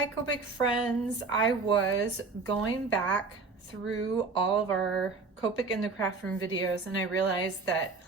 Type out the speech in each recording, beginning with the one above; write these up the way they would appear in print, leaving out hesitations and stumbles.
Hi Copic friends, I was going back through all of our Copic in the craft room videos and I realized that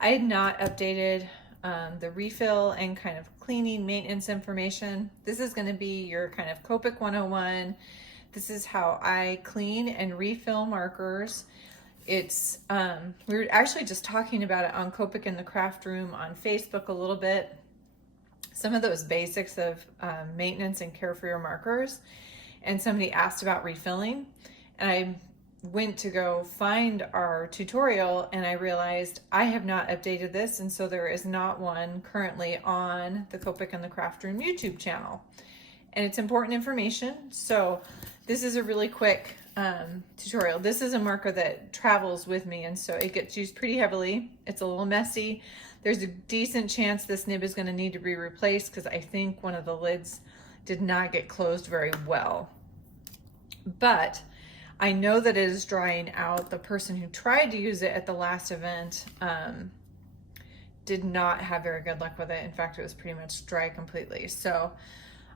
I had not updated the refill and kind of cleaning maintenance information. This is going to be your kind of Copic 101. This is how I clean and refill markers. It's we were actually just talking about it on Copic in the craft room on Facebook a little bit. Some of those basics of maintenance and care for your markers, and somebody asked about refilling, and I went to go find our tutorial and I realized I have not updated this, and so there is not one currently on the Copic and the Craft Room YouTube channel, and it's important information. So this is a really quick tutorial. This is a marker that travels with me, and so it gets used pretty heavily. It's a little messy. There's a decent chance this nib is going to need to be replaced because I think one of the lids did not get closed very well. But I know that it is drying out. The person who tried to use it at the last event did not have very good luck with it. In fact, it was pretty much dry completely. So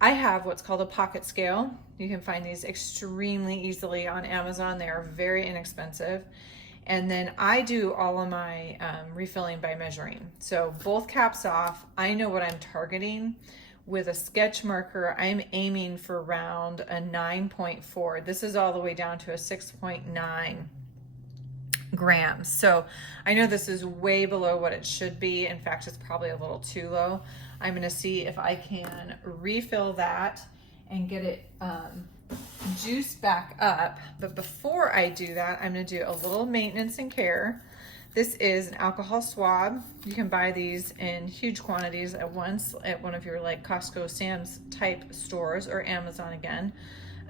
I have what's called a pocket scale. You can find these extremely easily on Amazon. They are very inexpensive. And then I do all of my refilling by measuring. So both caps off, I know what I'm targeting. With a sketch marker, I'm aiming for around a 9.4. This is all the way down to a 6.9 grams. So I know this is way below what it should be. In fact, it's probably a little too low. I'm gonna see if I can refill that and get it juice back up. But before I do that, I'm going to do a little maintenance and care. This is an alcohol swab. You can buy these in huge quantities at once at one of your like Costco, Sam's type stores, or Amazon again.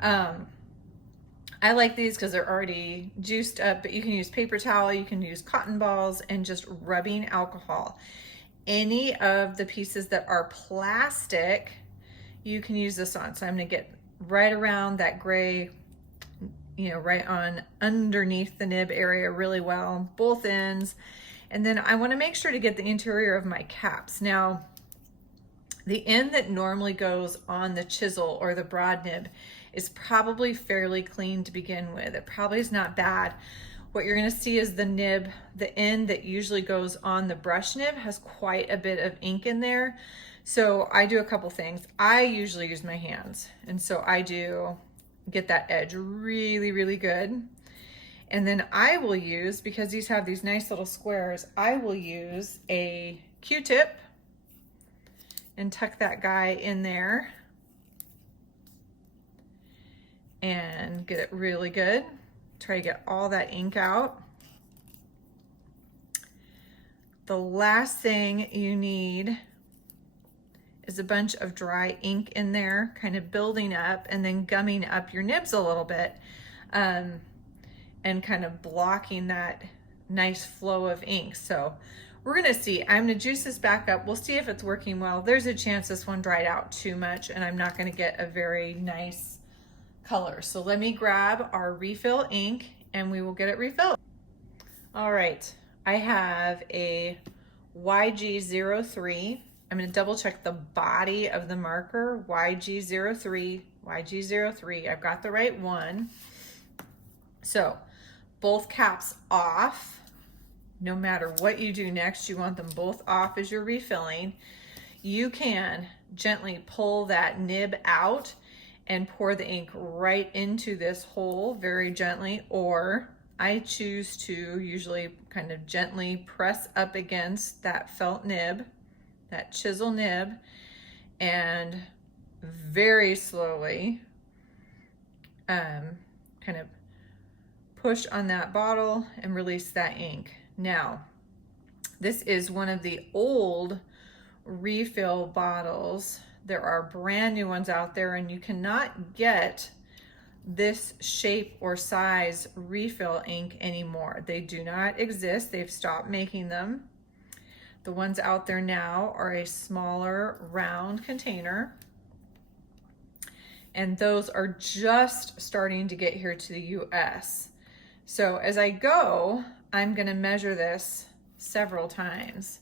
I like these because they're already juiced up, but you can use paper towel, you can use cotton balls, and just rubbing alcohol. Any of the pieces that are plastic, you can use this on. So I'm going to get right around that gray, right on underneath the nib area really well, both ends. And then I want to make sure to get the interior of my caps. Now, the end that normally goes on the chisel or the broad nib is probably fairly clean to begin with. It probably is not bad. What you're going to see is the nib, the end that usually goes on the brush nib has quite a bit of ink in there. So I do a couple things. I usually use my hands, and so I do get that edge really, really good. And then I will use, because these have these nice little squares, I will use a Q-tip and tuck that guy in there and get it really good. Try to get all that ink out. The last thing you need is a bunch of dry ink in there, kind of building up and then gumming up your nibs a little bit, and kind of blocking that nice flow of ink. So we're gonna see. I'm gonna juice this back up. We'll see if it's working well. There's a chance this one dried out too much and I'm not gonna get a very nice color. So let me grab our refill ink and we will get it refilled. All right, I have a YG03. I'm going to double check the body of the marker, YG03, YG03. I've got the right one. So both caps off. No matter what you do next, you want them both off as you're refilling. You can gently pull that nib out and pour the ink right into this hole very gently, or I choose to usually kind of gently press up against that felt nib, that chisel nib, and very slowly kind of push on that bottle and release that ink. Now, this is one of the old refill bottles. There are brand new ones out there, and you cannot get this shape or size refill ink anymore. They do not exist. They've stopped making them. The ones out there now are a smaller round container, and those are just starting to get here to the US. So as I go, I'm going to measure this several times.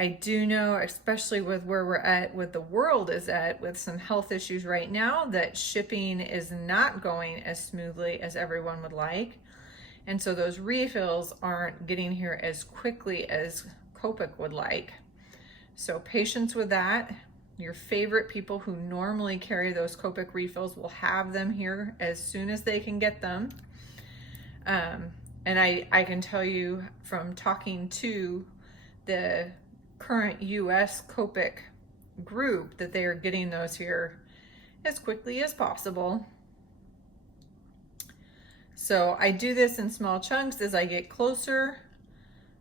I do know, especially with where we're at, with the world is at, with some health issues right now, that shipping is not going as smoothly as everyone would like. And so those refills aren't getting here as quickly as Copic would like. So patience with that. Your favorite people who normally carry those Copic refills will have them here as soon as they can get them. And I can tell you from talking to the current US Copic group that they are getting those here as quickly as possible. So I do this in small chunks. As I get closer,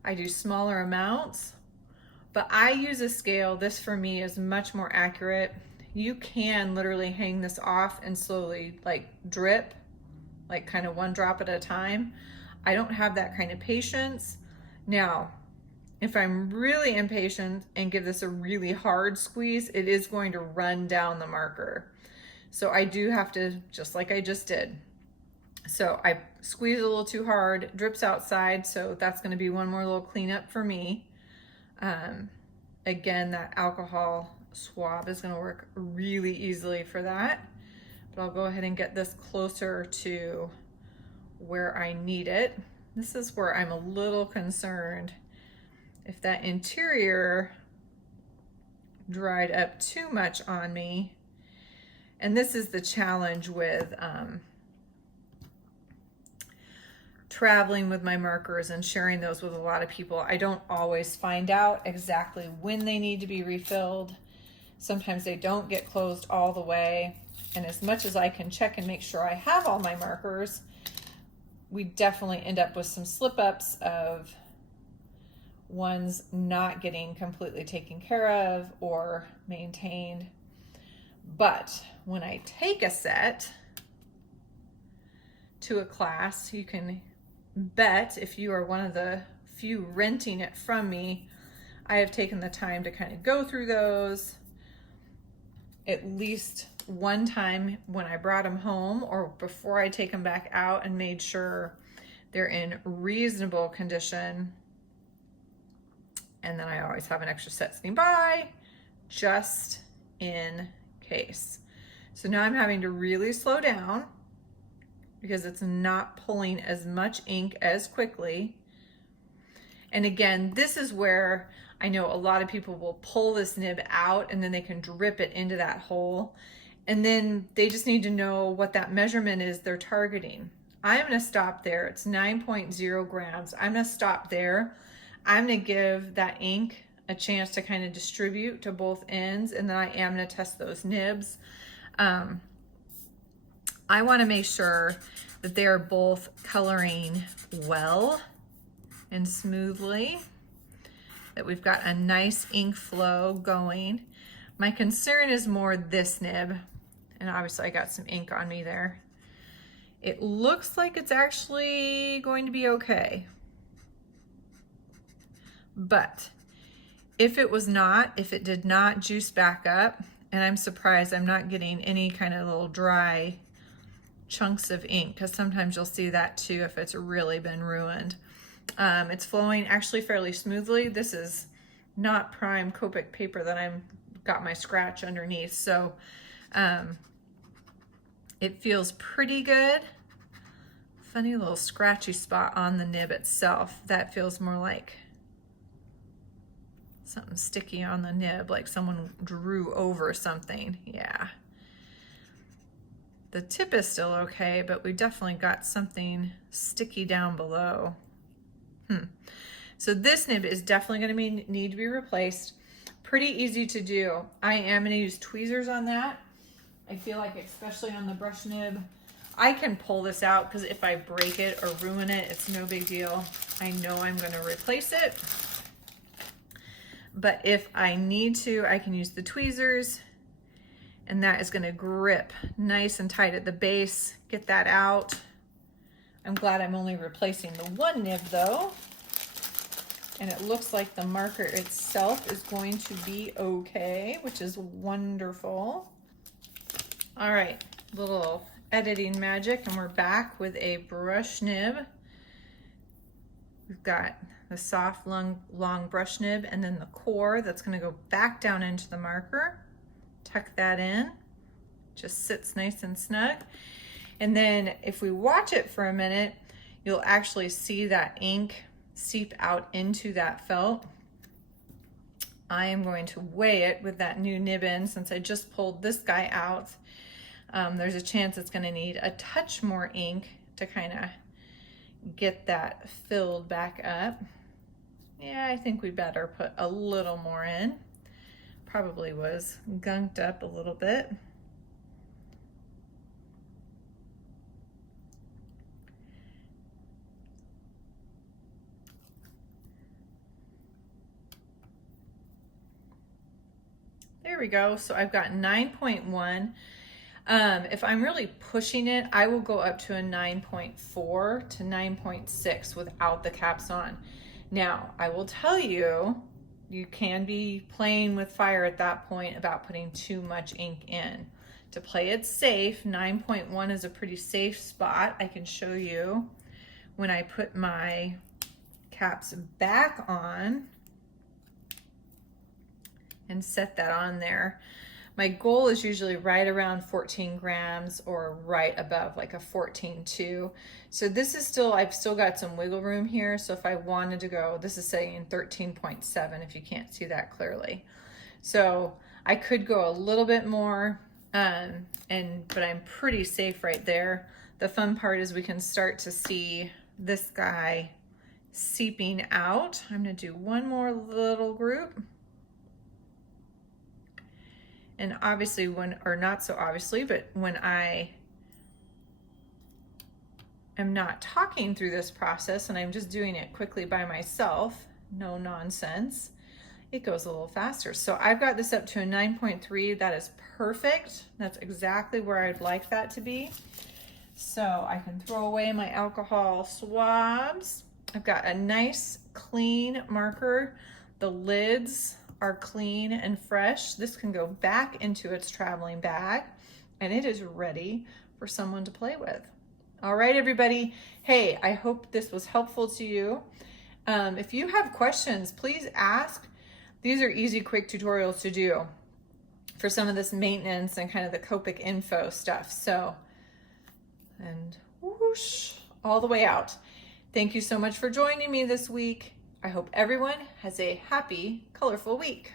I do smaller amounts, but I use a scale. This for me is much more accurate. You can literally hang this off and slowly like drip, like kind of one drop at a time. I don't have that kind of patience. Now, if I'm really impatient and give this a really hard squeeze, it is going to run down the marker. So I do have to, just like I just did. So I squeeze a little too hard, drips outside, so that's going to be one more little cleanup for me. Again, that alcohol swab is going to work really easily for that. But I'll go ahead and get this closer to where I need it. This is where I'm a little concerned if that interior dried up too much on me. And this is the challenge with traveling with my markers and sharing those with a lot of people. I don't always find out exactly when they need to be refilled. Sometimes they don't get closed all the way. And as much as I can check and make sure I have all my markers, we definitely end up with some slip-ups of ones not getting completely taken care of or maintained. But when I take a set to a class, you can bet, if you are one of the few renting it from me, I have taken the time to kind of go through those at least one time when I brought them home or before I take them back out, and made sure they're in reasonable condition. And then I always have an extra set standing by just in case. So now I'm having to really slow down because it's not pulling as much ink as quickly. And again, this is where I know a lot of people will pull this nib out and then they can drip it into that hole. And then they just need to know what that measurement is they're targeting. I'm gonna stop there. It's 9.0 grams. I'm gonna stop there. I'm gonna give that ink a chance to kind of distribute to both ends, and then I am gonna test those nibs. I wanna make sure that they are both coloring well and smoothly, that we've got a nice ink flow going. My concern is more this nib, and obviously I got some ink on me there. It looks like it's actually going to be okay. But if it was not, if it did not juice back up, and I'm surprised I'm not getting any kind of little dry chunks of ink, because sometimes you'll see that too if it's really been ruined. It's flowing actually fairly smoothly. This is not prime Copic paper that I'm got my scratch underneath, so it feels pretty good. Funny little scratchy spot on the nib itself. That feels more like something sticky on the nib, like someone drew over something. Yeah. The tip is still okay, but we definitely got something sticky down below. So this nib is definitely going to need to be replaced. Pretty easy to do. I am going to use tweezers on that. I feel like, especially on the brush nib, I can pull this out because if I break it or ruin it, it's no big deal. I know I'm going to replace it. But if I need to, I can use the tweezers, and that is going to grip nice and tight at the base. Get that out. I'm glad I'm only replacing the one nib though. And it looks like the marker itself is going to be okay, which is wonderful. All right, little editing magic, and we're back with a brush nib. We've got the soft, long brush nib, and then the core that's going to go back down into the marker. Tuck that in. Just sits nice and snug. And then if we watch it for a minute, you'll actually see that ink seep out into that felt. I am going to weigh it with that new nib in since I just pulled this guy out. There's a chance it's going to need a touch more ink to kind of get that filled back up. Yeah, I think we better put a little more in. Probably was gunked up a little bit. There we go. So I've got 9.1. If I'm really pushing it, I will go up to a 9.4 to 9.6 without the caps on. Now, I will tell you, you can be playing with fire at that point about putting too much ink in. To play it safe, 9.1 is a pretty safe spot. I can show you when I put my caps back on and set that on there. My goal is usually right around 14 grams or right above like a 14.2. So this is still, I've still got some wiggle room here. So if I wanted to go, this is saying 13.7 if you can't see that clearly. So I could go a little bit more, but I'm pretty safe right there. The fun part is we can start to see this guy seeping out. I'm gonna do one more little group. And obviously or not so obviously, but when I am not talking through this process and I'm just doing it quickly by myself, no nonsense, it goes a little faster. So I've got this up to a 9.3. That is perfect. That's exactly where I'd like that to be. So I can throw away my alcohol swabs. I've got a nice clean marker. The lids are clean and fresh. This can go back into its traveling bag and it is ready for someone to play with. All right, everybody. Hey, I hope this was helpful to you. If you have questions, please ask. These are easy, quick tutorials to do for some of this maintenance and kind of the Copic info stuff. So, and whoosh, all the way out. Thank you so much for joining me this week. I hope everyone has a happy, colorful week.